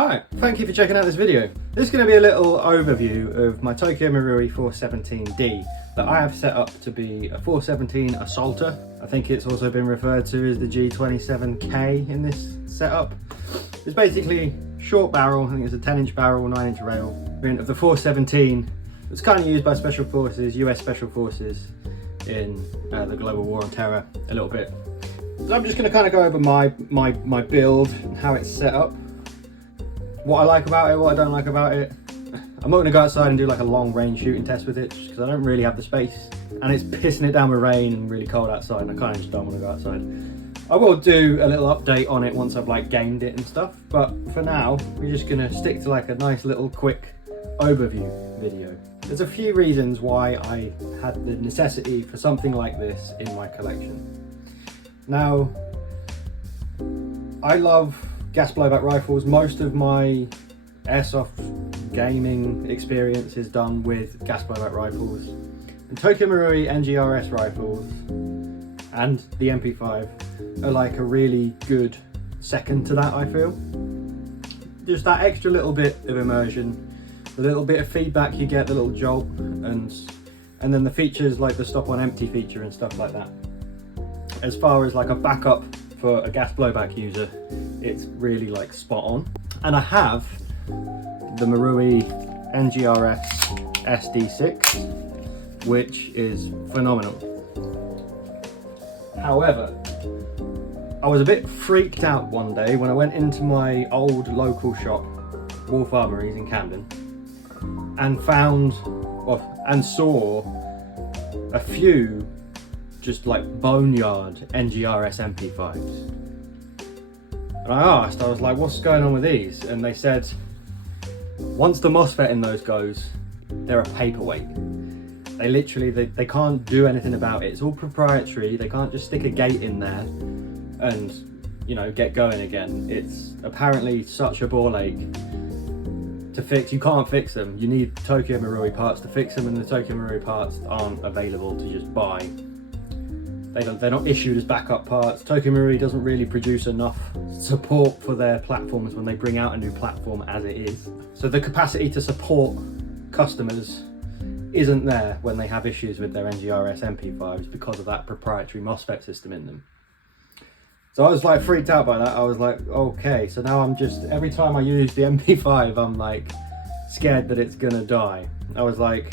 Alright, thank you for checking out this video. This is going to be a little overview of my Tokyo Marui 417D that I have set up to be a 417 Assaulter. I think it's also been referred to as the G27K in this setup. It's basically short barrel, I think it's a 10-inch barrel, 9-inch rail, variant of the 417. It's kind of used by Special Forces, US Special Forces in the global war on terror a little bit. So I'm just going to kind of go over my build and how it's set up. What I like about it, what I don't like about it. I'm not going to go outside and do like a long range shooting test with it because I don't really have the space and it's pissing it down with rain and really cold outside and I kind of just don't want to go outside. I will do a little update on it once I've like gamed it and stuff, but for now we're just going to stick to like a nice little quick overview video. There's a few reasons why I had the necessity for something like this in my collection. Now, I love gas blowback rifles. Most of my airsoft gaming experience is done with gas blowback rifles. And Tokyo Marui Ngrs rifles and the MP5 are like a really good second to that, I feel. Just that extra little bit of immersion, the little bit of feedback you get, the little jolt, and then the features like the stop on empty feature and stuff like that. As far as like a backup for a gas blowback user, it's really like spot on. And I have the Marui Ngrs SD6, which is phenomenal. However, I was a bit freaked out one day when I went into my old local shop, Wolf Armories in Camden, and saw a few just like boneyard Ngrs MP5s. And I asked, I was like, what's going on with these? And they said, once the MOSFET in those goes, they're a paperweight. They literally, they can't do anything about it. It's all proprietary. They can't just stick a gate in there and, you know, get going again. It's apparently such a ball ache to fix. You can't fix them. You need Tokyo Marui parts to fix them, and the Tokyo Marui parts aren't available to just buy. They're not issued as backup parts. Tokyo Marui doesn't really produce enough support for their platforms when they bring out a new platform as it is. So the capacity to support customers isn't there when they have issues with their Ngrs MP5s because of that proprietary MOSFET system in them. So I was like freaked out by that. I was like, okay, so now I'm just, every time I use the MP5, I'm like scared that it's gonna die. I was like,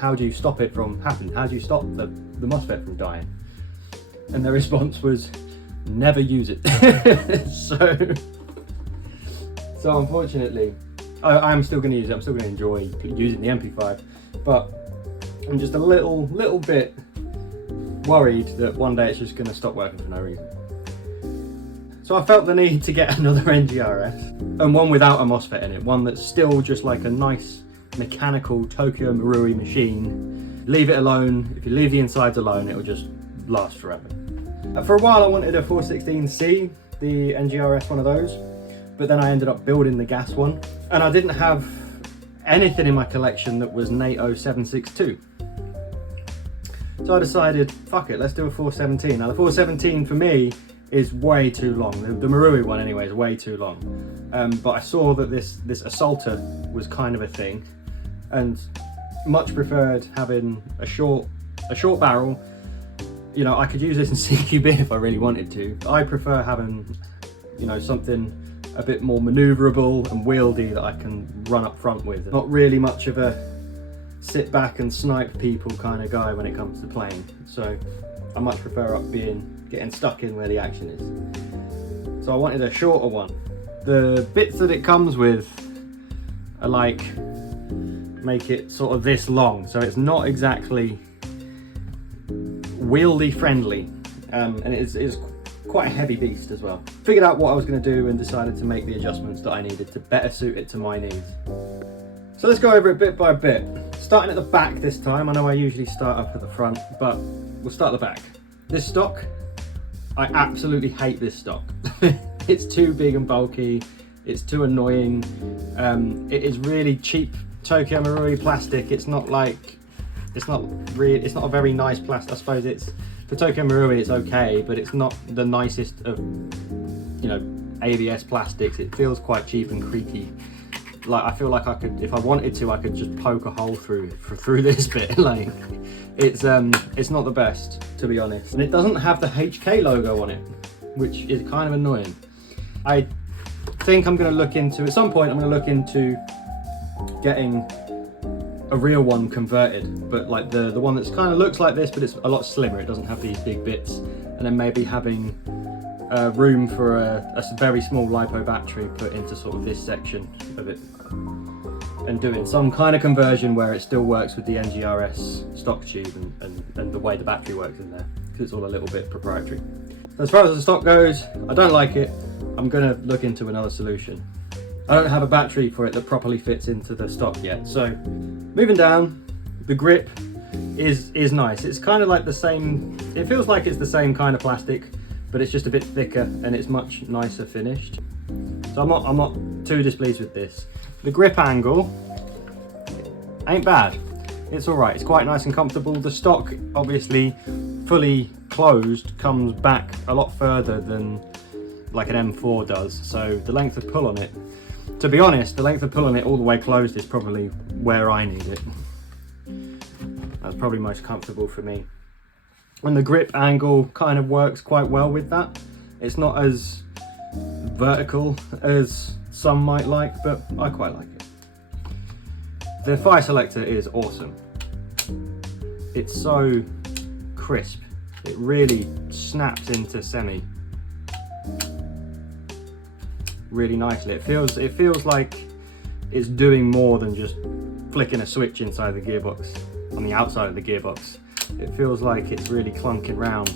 how do you stop it from happening? How do you stop the MOSFET from dying? And the response was, never use it. so unfortunately, I'm still going to use it. I'm still going to enjoy using the MP5, but I'm just a little bit worried that one day it's just going to stop working for no reason. So I felt the need to get another Ngrs, and one without a MOSFET in it, one that's still just like a nice mechanical Tokyo Marui machine. Leave it alone. If you leave the insides alone, it will just last forever. For a while I wanted a 416C, the Ngrs one of those, but then I ended up building the gas one, and I didn't have anything in my collection that was NATO 762. So I decided, fuck it, let's do a 417. Now the 417 for me is way too long. The Marui one anyway is way too long. But I saw that this Assaulter was kind of a thing, and much preferred having a short barrel. You know, I could use this in CQB if I really wanted to. I prefer having, you know, something a bit more maneuverable and wieldy that I can run up front with. Not really much of a sit back and snipe people kind of guy when it comes to playing. So I much prefer getting stuck in where the action is. So I wanted a shorter one. The bits that it comes with are like, make it sort of this long, so it's not exactly wieldy friendly, and it is quite a heavy beast as well. Figured out what I was going to do and decided to make the adjustments that I needed to better suit it to my needs. So let's go over it bit by bit. Starting at the back this time. I know I usually start up at the front, but we'll start at the back. This stock, I absolutely hate this stock. It's too big and bulky, it's too annoying. It is really cheap Tokyo Marui plastic. It's not a very nice plastic. I suppose it's, for Tokyo Marui it's okay, but it's not the nicest of, you know, ABS plastics, it feels quite cheap and creaky. Like, I feel like I could, if I wanted to, I could just poke a hole through this bit. Like, it's not the best, to be honest. And it doesn't have the HK logo on it, which is kind of annoying. I think I'm going to look into, at some point, I'm going to look into getting a real one converted, but like the one that's kind of looks like this, but it's a lot slimmer. It doesn't have these big bits, and then maybe having room for a very small LiPo battery put into sort of this section of it, and doing some kind of conversion where it still works with the Ngrs stock tube and the way the battery works in there, because it's all a little bit proprietary. As far as the stock goes, I don't like it. I'm going to look into another solution. I don't have a battery for it that properly fits into the stock yet. So moving down, the grip is nice. It's kind of like the same, it feels like it's the same kind of plastic, but it's just a bit thicker and it's much nicer finished. So I'm not too displeased with this. The grip angle ain't bad. It's all right. It's quite nice and comfortable. The stock, obviously fully closed, comes back a lot further than like an M4 does. So the length of pull on it, to be honest, the length of pull on it all the way closed is probably where I need it. That's probably most comfortable for me. And the grip angle kind of works quite well with that. It's not as vertical as some might like, but I quite like it. The fire selector is awesome. It's so crisp. It really snaps into semi really nicely. It feels like it's doing more than just flicking a switch inside the gearbox, on the outside of the gearbox. It feels like it's really clunking round,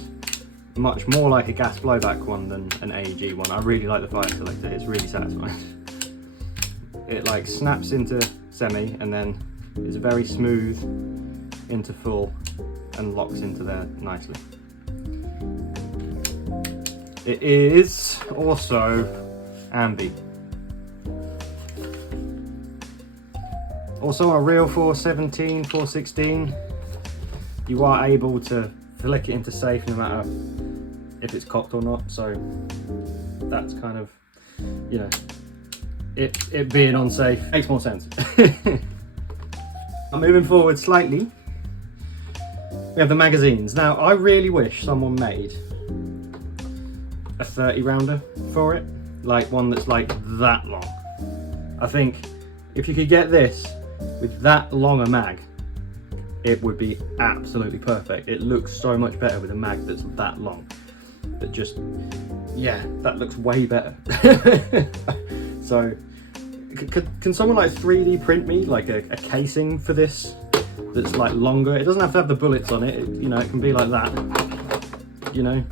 much more like a gas blowback one than an AEG one. I really like the fire selector. It's really satisfying. It like snaps into semi and then is very smooth into full and locks into there nicely. It is also ambi. Also on a real 417, 416, you are able to flick it into safe no matter if it's cocked or not. So that's kind of, you know, it being unsafe makes more sense. I'm moving forward slightly. We have the magazines. Now, I really wish someone made a 30 rounder for it, like one that's like that long. I think if you could get this with that long a mag, it would be absolutely perfect. It looks so much better with a mag that's that long. That just, yeah, that looks way better. So, can someone like 3D print me like a casing for this that's like longer? It doesn't have to have the bullets on it, you know, it can be like that, you know.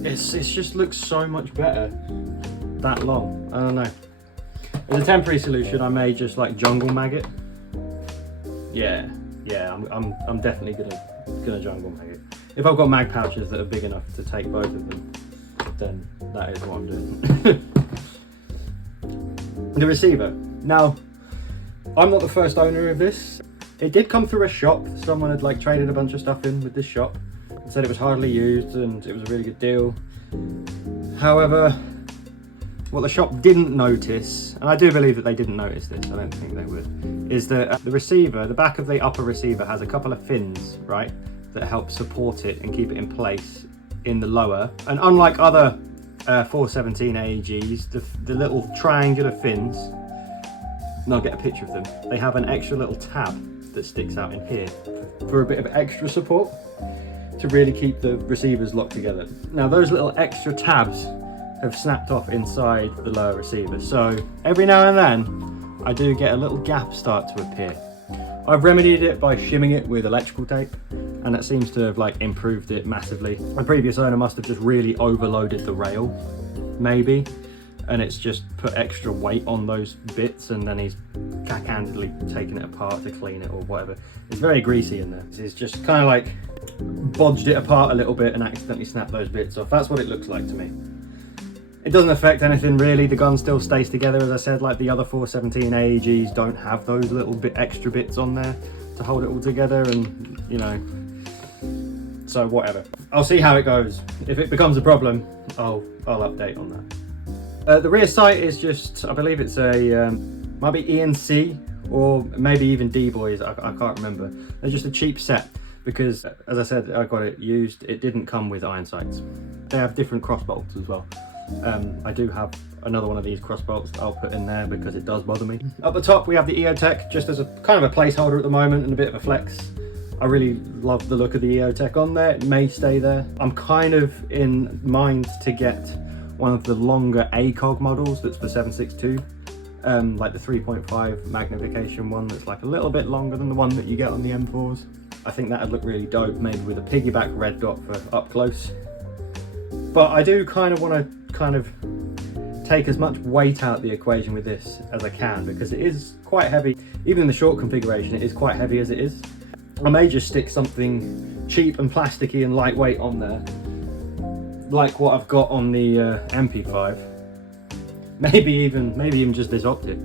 It just looks so much better that long. I don't know. As a temporary solution, I may just like jungle mag it. Yeah, I'm definitely gonna jungle mag it. If I've got mag pouches that are big enough to take both of them, then that is what I'm doing. The receiver. Now, I'm not the first owner of this. It did come through a shop. Someone had like traded a bunch of stuff in with this shop and said it was hardly used and it was a really good deal. However, what the shop didn't notice, and I do believe that they didn't notice this, I don't think they would, is that the receiver, the back of the upper receiver has a couple of fins, right, that help support it and keep it in place in the lower. And unlike other 417 AEGs, the little triangular fins, and I'll get a picture of them, they have an extra little tab that sticks out in here for a bit of extra support to really keep the receivers locked together. Now those little extra tabs have snapped off inside the lower receiver, so every now and then I do get a little gap start to appear. I've remedied it by shimming it with electrical tape, and that seems to have like improved it massively. My previous owner must have just really overloaded the rail, maybe, and it's just put extra weight on those bits, and then he's cack-handedly taken it apart to clean it or whatever. It's very greasy in there. It's just kind of like bodged it apart a little bit and accidentally snapped those bits off. That's what it looks like to me. It doesn't affect anything really. The gun still stays together, as I said. Like the other 417 AEGs don't have those little extra bits on there to hold it all together, and you know, so whatever. I'll see how it goes. If it becomes a problem, I'll update on that. The rear sight is just, I believe it's a, might be ENC or maybe even D-Boys, I can't remember. They're just a cheap set because, as I said, I got it used, it didn't come with iron sights. They have different cross bolts as well. I do have another one of these cross bolts that I'll put in there because it does bother me. Up the top we have the EOTech just as a kind of a placeholder at the moment and a bit of a flex. I really love the look of the EOTech on there. It may stay there. I'm kind of in mind to get one of the longer ACOG models that's for 762. Like the 3.5 magnification one that's like a little bit longer than the one that you get on the M4s. I think that'd look really dope, maybe with a piggyback red dot for up close. But I do kind of want to take as much weight out of the equation with this as I can because it is quite heavy. Even in the short configuration, it is quite heavy as it is. I may just stick something cheap and plasticky and lightweight on there, like what I've got on the MP5. Maybe even just this optic,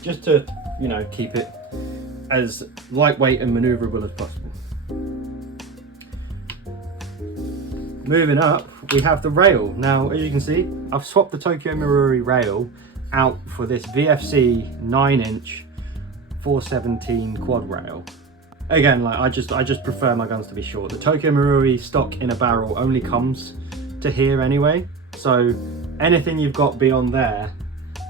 just to, you know, keep it as lightweight and maneuverable as possible. Moving up, we have the rail. Now, as you can see, I've swapped the Tokyo Marui rail out for this VFC 9-inch 417 quad rail. Again, like I just prefer my guns to be short. The Tokyo Marui stock in a barrel only comes to here anyway, so anything you've got beyond there,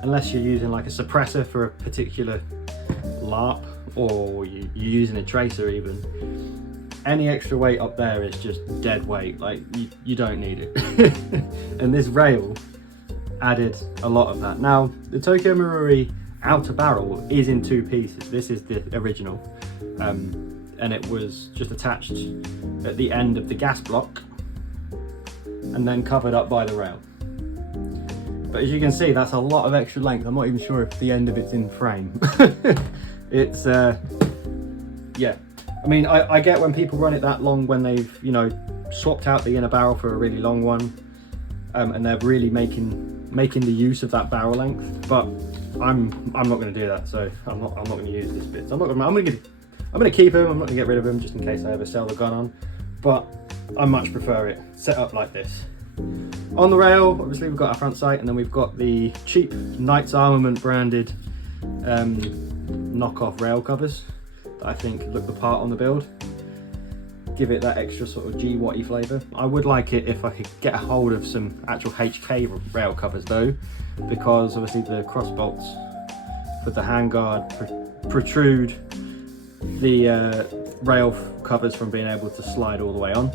unless you're using like a suppressor for a particular LARP or you're using a tracer even, any extra weight up there is just dead weight. Like you don't need it. And this rail added a lot of that. Now the Tokyo Marui outer barrel is in two pieces. This is the original, and it was just attached at the end of the gas block and then covered up by the rail. But as you can see, that's a lot of extra length. I'm not even sure if the end of it's in frame. It's yeah, I mean, I get when people run it that long when they've, you know, swapped out the inner barrel for a really long one, and they're really making the use of that barrel length. But I'm not going to do that, so I'm not going to use this bit. So I'm going to keep him. I'm not going to get rid of him just in case I ever sell the gun on. But I much prefer it set up like this. On the rail, obviously we've got our front sight, and then we've got the cheap Knights Armament branded knockoff rail covers that I think look the part on the build. Give it that extra sort of G-Watty flavour. I would like it if I could get a hold of some actual HK rail covers though, because obviously the cross bolts for the handguard protrude the rail covers from being able to slide all the way on.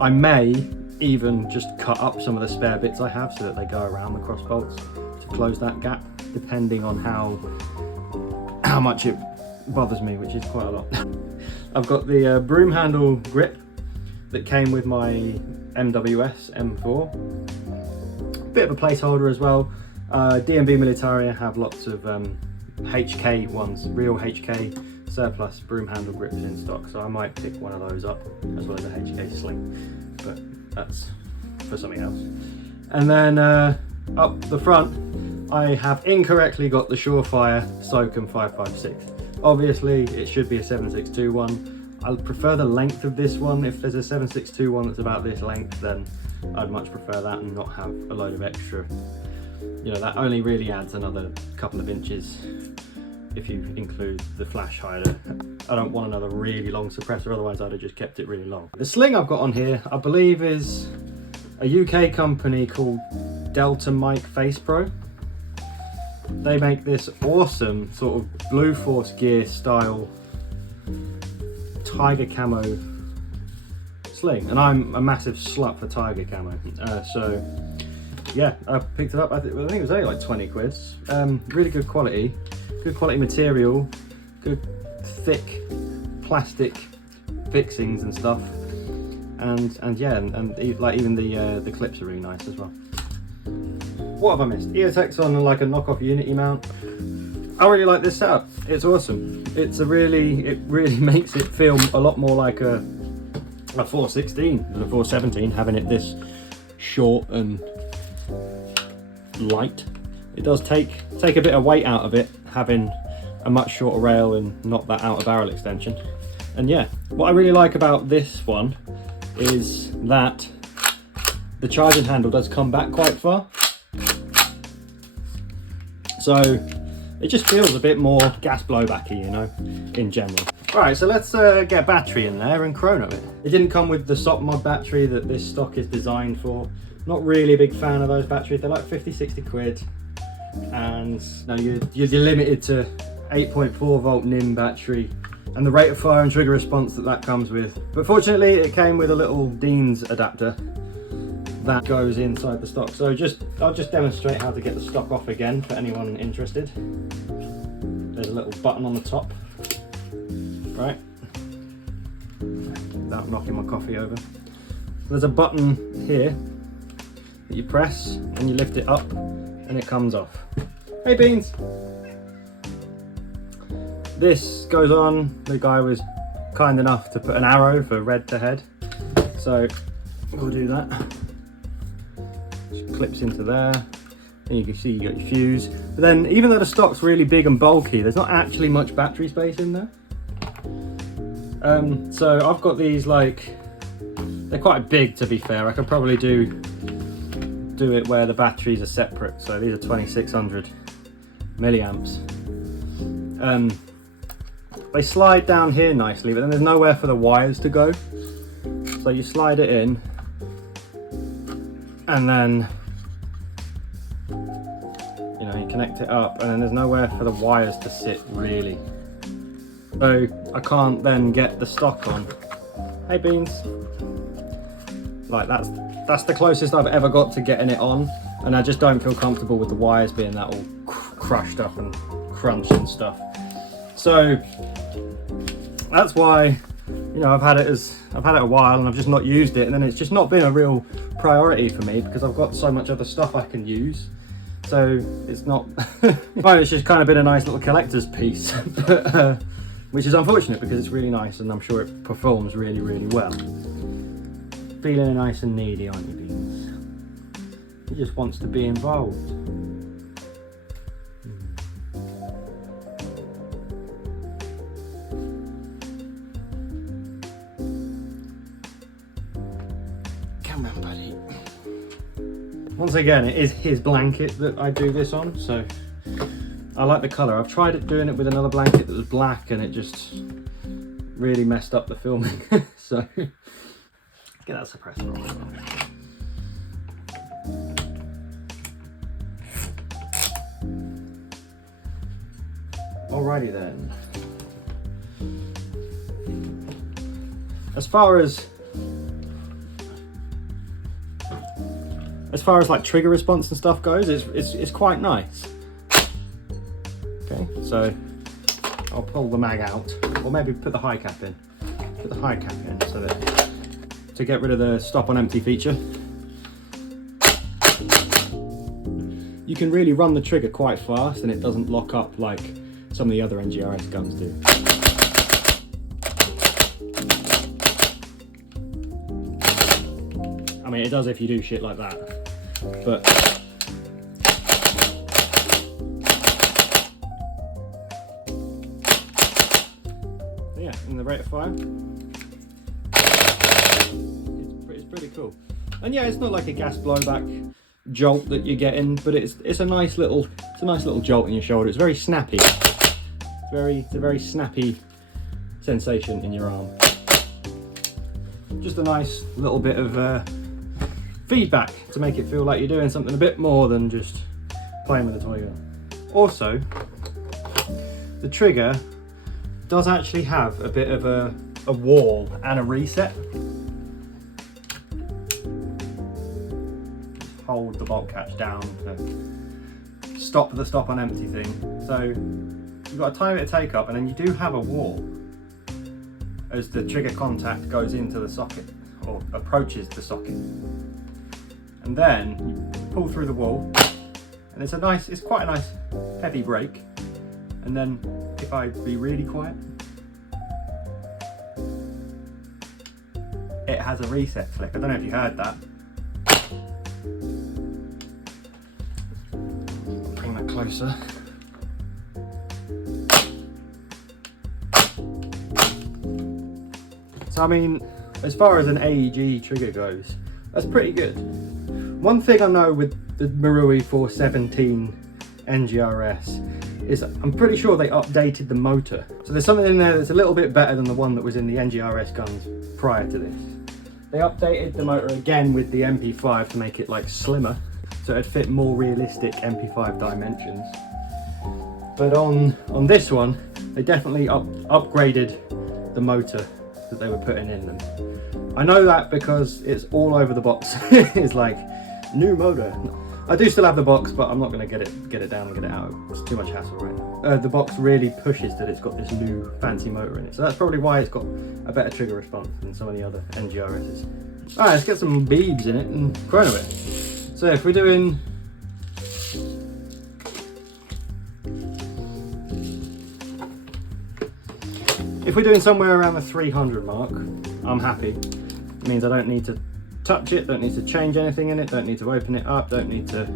I may even just cut up some of the spare bits I have so that they go around the cross bolts to close that gap, depending on how much it bothers me, which is quite a lot. I've got the broom handle grip that came with my MWS M4. Bit of a placeholder as well. D&B Militaria have lots of HK ones, real HK surplus broom handle grips in stock, so I might pick one of those up, as well as a HK sling, but that's for something else. And then up the front, I have incorrectly got the Surefire Soakem 556. Obviously, it should be a 762 one. I prefer the length of this one. If there's a 762 one that's about this length, then I'd much prefer that and not have a load of extra. You know, that only really adds another couple of inches if you include the flash hider. I don't want another really long suppressor, otherwise I'd have just kept it really long. The sling I've got on here, I believe is a UK company called Delta Mike Face Pro. They make this awesome sort of Blue Force gear style tiger camo sling, and I'm a massive slut for tiger camo, so yeah, I picked it up. I think it was only like 20 quid. Really good quality material, good thick plastic fixings and stuff, and yeah, and like even the clips are really nice as well. What have I missed? EOTech's on like a knockoff Unity mount. I really like this setup. It's awesome. It really makes it feel a lot more like a 416 than a 417, having it this short and light. It does take a bit of weight out of it, having a much shorter rail and not that outer barrel extension. And yeah, what I really like about this one is that the charging handle does come back quite far. So it just feels a bit more gas blowbacky, you know, in general. All right, so let's get battery in there and chrono it. It didn't come with the SOP mod battery that this stock is designed for. Not really a big fan of those batteries. They're like 50, 60 quid. And now you're limited to 8.4 volt NIM battery and the rate of fire and trigger response that comes with. But fortunately it came with a little Dean's adapter that goes inside the stock. So I'll just demonstrate how to get the stock off again for anyone interested. There's a little button on the top, right? Without knocking my coffee over. There's a button here that you press and you lift it up and it comes off. Hey Beans! This goes on. The guy was kind enough to put an arrow for red to head. So we'll do that. Just clips into there. And you can see you got your fuse. But then even though the stock's really big and bulky, there's not actually much battery space in there. So I've got these, like, they're quite big to be fair. I could probably do it where the batteries are separate. So these are 2600 milliamps. They slide down here nicely, but then there's nowhere for the wires to go. So you slide it in, and then you connect it up, and then there's nowhere for the wires to sit really. So I can't then get the stock on. Hey Beans. Like that's the closest I've ever got to getting it on, and I just don't feel comfortable with the wires being that all crushed up and crunched and stuff. So that's why, I've had it a while and I've just not used it, and then it's just not been a real priority for me because I've got so much other stuff I can use. So it's not, well, it's just kind of been a nice little collector's piece, but, which is unfortunate because it's really nice and I'm sure it performs really, really well. Feeling nice and needy, aren't you, Beans? He just wants to be involved. Come on, buddy. Once again, it is his blanket that I do this on, so I like the colour. I've tried doing it with another blanket that was black and it just really messed up the filming. So get that suppressor on as well. Alrighty then. As far as like trigger response and stuff goes, it's quite nice. Okay, so I'll pull the mag out, or maybe put the high cap in. Put the high cap in so that to get rid of the stop on empty feature. You can really run the trigger quite fast and it doesn't lock up like some of the other Ngrs guns do. I mean, it does if you do shit like that, but yeah, and the rate of fire, it's pretty cool. And yeah, it's not like a gas blowback jolt that you're getting, but it's a nice little jolt in your shoulder. It's very snappy. It's a very snappy sensation in your arm. Just a nice little bit of feedback to make it feel like you're doing something a bit more than just playing with a toy gun. Also, the trigger does actually have a bit of a wall and a reset. Hold the bolt catch down to stop the stop on empty thing. So you've got a tiny bit of take up, and then you do have a wall as the trigger contact goes into the socket or approaches the socket. And then you pull through the wall, and it's quite a nice heavy brake. And then if I be really quiet, it has a reset flick. I don't know if you heard that. Bring that closer. So I mean, as far as an AEG trigger goes, that's pretty good. One thing I know with the Marui 417 NGRS is I'm pretty sure they updated the motor. So there's something in there that's a little bit better than the one that was in the NGRS guns prior to this. They updated the motor again with the MP5 to make it like slimmer, so it'd fit more realistic MP5 dimensions. But on this one, they definitely upgraded the motor that they were putting in them. I know that because it's all over the box. It's like, new motor. I do still have the box, but I'm not going to get it down and get it out. It's too much hassle right now. The box really pushes that it's got this new fancy motor in it, so that's probably why it's got a better trigger response than some of the other NGRSs. Alright, let's get some beebs in it and chrono it. So if we're doing... If we're doing somewhere around the 300 mark, I'm happy. It means I don't need to touch it, don't need to change anything in it, don't need to open it up, don't need to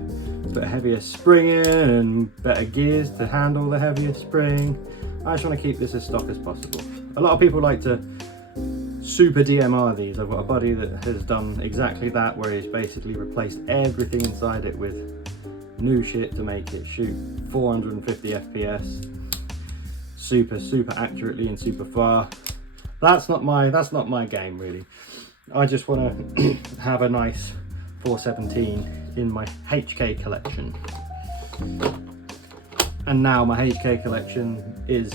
put a heavier spring in and better gears to handle the heavier spring. I just want to keep this as stock as possible. A lot of people like to super DMR these. I've got a buddy that has done exactly that, where he's basically replaced everything inside it with new shit to make it shoot 450 FPS super accurately and super far. That's not my game really. I just want to have a nice 417 in my HK collection. And now my HK collection is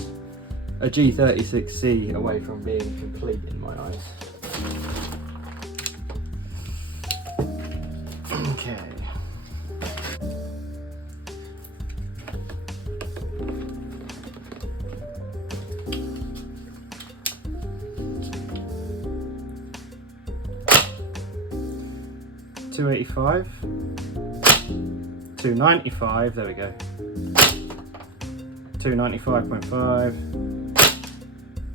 a G36C away from being complete in my eyes. Okay. .285, 295, there we go, 295.5,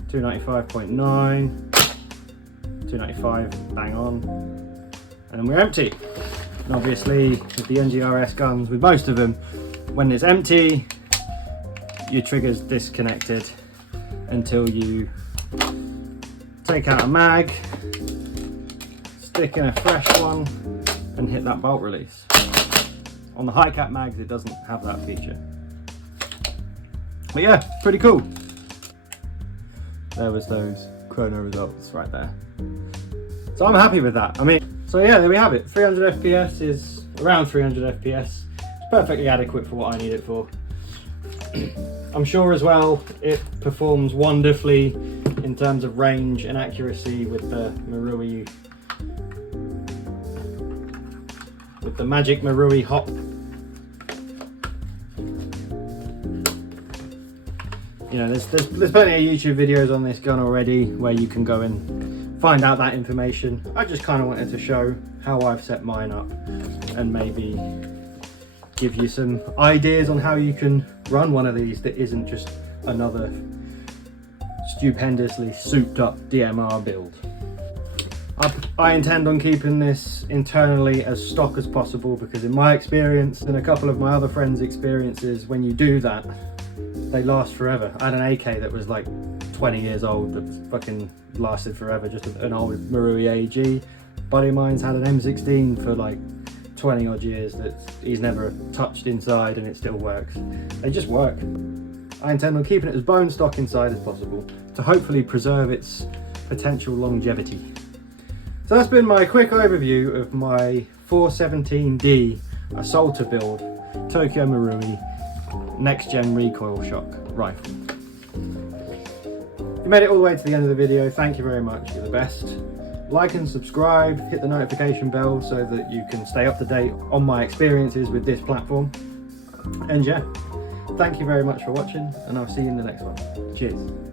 295.9, 295, bang on, and then we're empty. And obviously with the NGRS guns, with most of them, when it's empty, your trigger's disconnected until you take out a mag, stick in a fresh one, and hit that bolt release. On the high cap mags it doesn't have that feature. But yeah, pretty cool. There was those chrono results right there. So I'm happy with that. I mean, so yeah, there we have it. 300 FPS is around 300 FPS. It's perfectly adequate for what I need it for. I'm sure as well it performs wonderfully in terms of range and accuracy with the Marui, with the magic Marui hop. You know, there's plenty of YouTube videos on this gun already where you can go and find out that information. I just kind of wanted to show how I've set mine up and maybe give you some ideas on how you can run one of these that isn't just another stupendously souped up DMR build. I intend on keeping this internally as stock as possible, because in my experience and a couple of my other friends' experiences, when you do that, they last forever. I had an AK that was like 20 years old that fucking lasted forever, just an old Marui AG. Buddy of mine's had an M16 for like 20 odd years that he's never touched inside and it still works. They just work. I intend on keeping it as bone stock inside as possible to hopefully preserve its potential longevity. So that's been my quick overview of my 417D Assaulter build, Tokyo Marui next gen recoil shock rifle. If you made it all the way to the end of the video, thank you very much, you're the best. Like and subscribe, hit the notification bell so that you can stay up to date on my experiences with this platform. And yeah, thank you very much for watching, and I'll see you in the next one. Cheers.